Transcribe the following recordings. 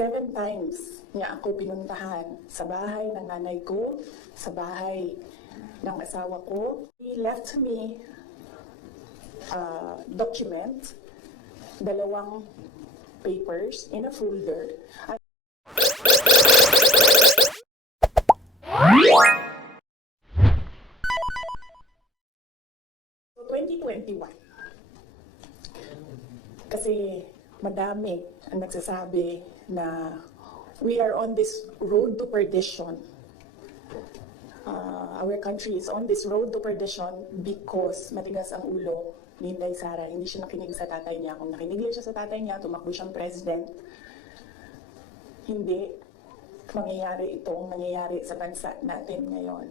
Seven times niya ako pinuntahan sa bahay ng nanay ko, sa bahay ng asawa ko. He left me uh, document, dalawang papers in a folder. So, 2021. Kasi madami ang nagsasabi na we are on this road to perdition. Uh, our country is on this road to perdition because matigas ang ulo ni Inday Sara. Hindi siya nakinig sa tatay niya. Kung nakinig siya sa tatay niya, tumakbo siyang president. Hindi mangyayari itong nangyayari sa bansa natin ngayon.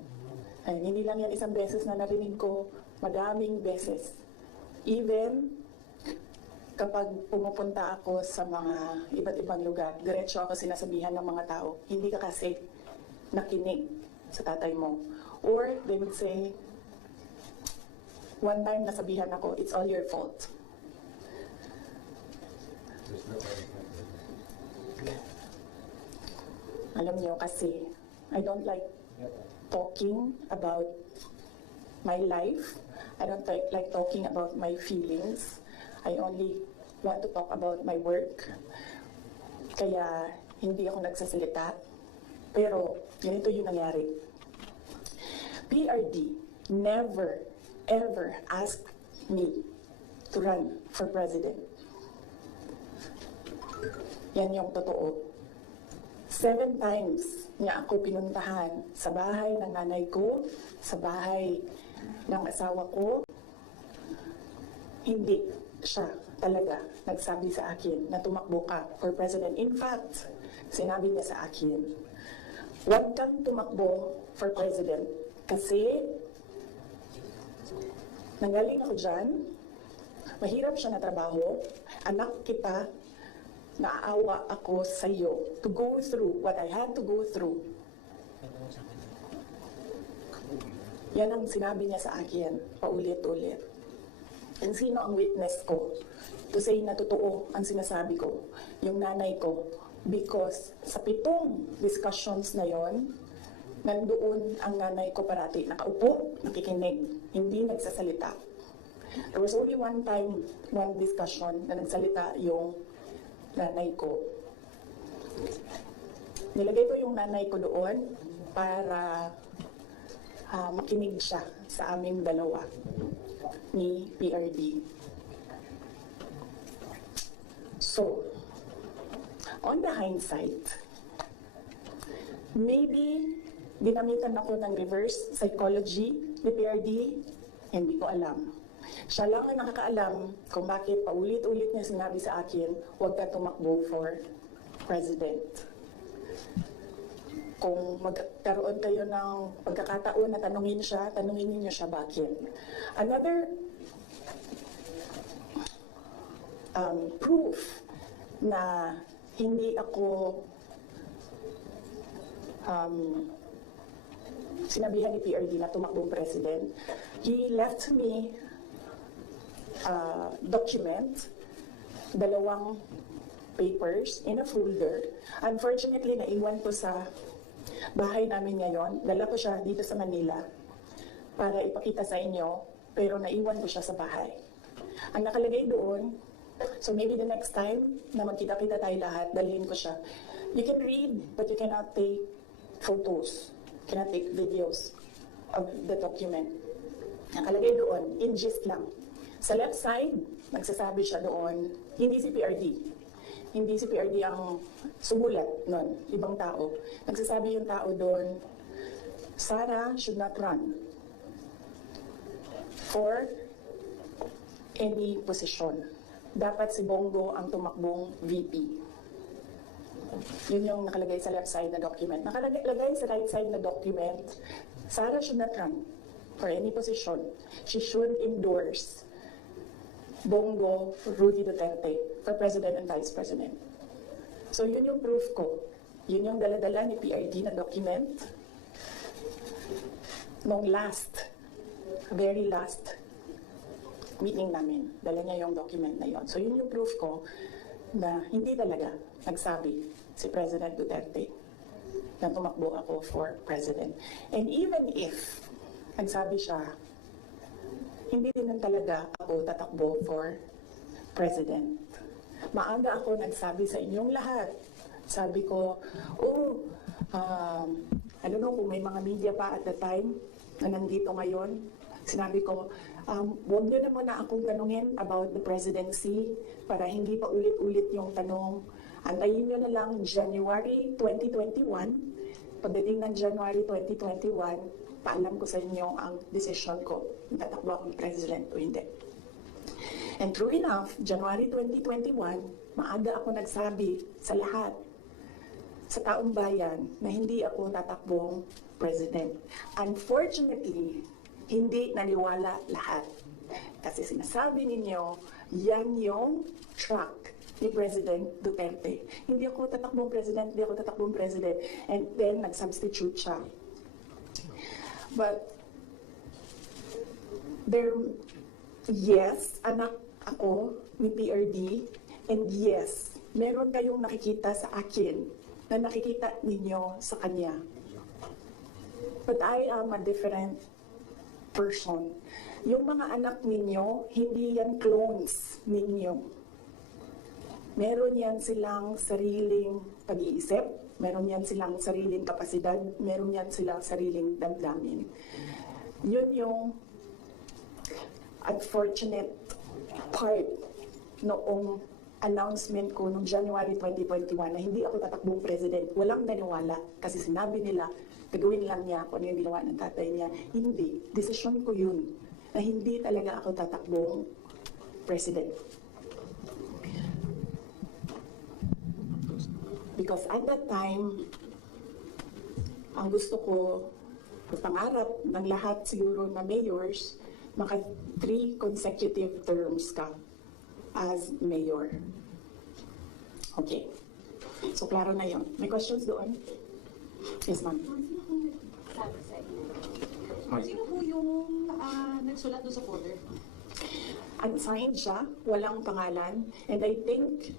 Ay, hindi lang yan isang beses na narinig ko, madaming beses. Even kapag pumupunta ako sa mga iba't ibang lugar, diretso ako sinasabihan ng mga tao, hindi ka kasi nakinig sa tatay mo. Or they would say, one time nasabihan ako, it's all your fault. Alam niyo kasi, I don't like talking about my life. I don't like, talking about my feelings. I only want to talk about my work. Kaya hindi ako nagsasalita. Pero ganito yung nangyari. PRD never, ever asked me to run for president. Yan yung totoo. Seven times niya ako pinuntahan sa bahay ng nanay ko, sa bahay ng asawa ko. Hindi siya talaga nagsabi sa akin na tumakbo ka for president. In fact, sinabi niya sa akin, huwag kang tumakbo for president kasi nanggaling ako dyan, mahirap siya na trabaho, anak kita, naawa ako sa iyo to go through what I had to go through. Yan ang sinabi niya sa akin, paulit-ulit. And sino ang witness ko to say na totoo ang sinasabi ko, yung nanay ko. Because sa pitong discussions na yon, nandoon ang nanay ko parati, nakaupo, nakikinig, hindi nagsasalita. There was only one time, one discussion na nagsalita yung nanay ko. Nilagay ko yung nanay ko doon para ah, makinig siya sa aming dalawa ni PRD. So, on the hindsight, maybe ginamitan ako ng reverse psychology ni PRD, hindi ko alam. Siya lang ang nakakaalam kung bakit paulit-ulit niya sinabi sa akin, huwag ka tumakbo for president. Kung magkaroon kayo ng pagkakataon na tanungin siya, tanungin niyo siya bakit. Another um, proof na hindi ako um, sinabihan ni PRD na tumakbong president, he left me uh, document, dalawang papers in a folder. Unfortunately, naiwan ko sa bahay namin ngayon. Dala ko siya dito sa Manila para ipakita sa inyo, pero naiwan ko siya sa bahay. Ang nakalagay doon, so maybe the next time na magkita-kita tayo lahat, dalhin ko siya. You can read, but you cannot take photos, cannot take videos of the document. Nakalagay doon, in gist lang. Sa left side, nagsasabi siya doon, hindi si PRD. Hindi si PRD ang sumulat nun, ibang tao. Nagsasabi yung tao doon, Sara should not run for any position. Dapat si Bongo ang tumakbong VP. Yun yung nakalagay sa left side na document. Nakalagay sa right side na document, Sarah should not run for any position. She should endorse Bongo Rudy Duterte for President and Vice President. So yun yung proof ko. Yun yung daladala ni PRD na document nung last, very last meeting namin. Dala niya yung document na yon. So yun yung proof ko na hindi talaga nagsabi si President Duterte na tumakbo ako for president. And even if nagsabi siya, hindi din talaga ako tatakbo for president. Maaga ako nagsabi sa inyong lahat. Sabi ko, oh, um, I don't know kung may mga media pa at the time na nandito ngayon. Sinabi ko, um, huwag niyo na muna akong tanungin about the presidency para hindi pa ulit-ulit yung tanong. Antayin niyo na lang January 2021. Pagdating ng January 2021, paalam ko sa inyo ang decision ko. Tatakbo akong president o hindi. And true enough, January 2021, maaga ako nagsabi sa lahat, sa taong bayan, na hindi ako tatakbong president. Unfortunately, hindi naniwala lahat. Kasi sinasabi ninyo, yan yung track ni President Duterte. Hindi ako tatakbong president, hindi ako tatakbong president. And then, nag-substitute siya. But, there, yes, anak ako ni PRD, and yes, meron kayong nakikita sa akin na nakikita ninyo sa kanya. But I am a different person. Yung mga anak ninyo, hindi yan clones ninyo. Meron yan silang sariling pag-iisip, meron yan silang sariling kapasidad, meron yan silang sariling damdamin. Yun yung unfortunate part noong announcement ko noong January 2021 na hindi ako tatakbong president. Walang naniwala kasi sinabi nila gagawin lang niya kung ano yung ginawa ng tatay niya. Hindi. Desisyon ko yun na hindi talaga ako tatakbong president. Because at that time, ang gusto ko, ang pangarap ng lahat siguro na mayors, maka three consecutive terms ka as mayor. Okay. So, klaro na yon. May questions doon? Yes, ma'am. Sino po yung ah, nagsulat doon sa folder? Unsigned siya, walang pangalan. And I think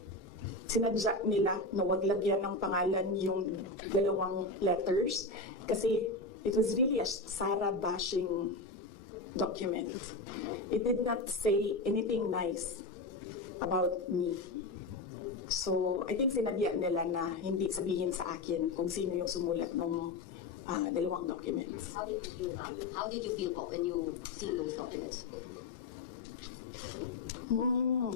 sinadya nila na wag lagyan ng pangalan yung dalawang letters kasi it was really a Sarah bashing document. It did not say anything nice about me. So, I think sinadya nila na hindi sabihin sa akin kung sino yung sumulat ng ah, dalawang documents. How did you feel? How did you feel po when you see those documents? Hmm.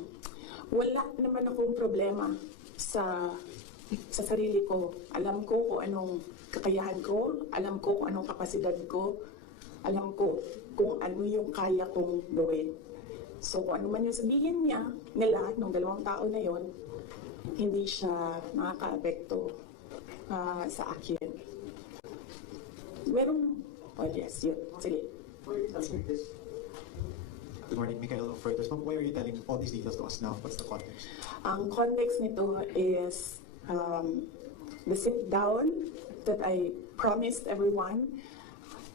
Wala naman akong problema sa sa sarili ko. Alam ko kung anong kakayahan ko, alam ko kung anong kapasidad ko, alam ko kung ano yung kaya kong gawin. So kung ano man yung sabihin niya, nila, nung dalawang tao na yon, hindi siya nakaka-apekto ah, sa akin. Merong, oh yes, yun. Sige. Good morning, Reuters. Ma'am, why are you telling all these details to us now? What's the context? Ang context nito is um, the sit down that I promised everyone.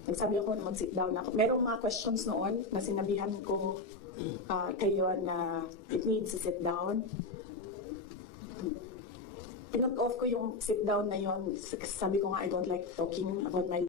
Nagsabi ako na mag-sit down ako. Merong mga questions noon na sinabihan ko uh, kayo na it needs a sit down. Pinag-off ko yung sit down na yon. Sabi ko nga I don't like talking about my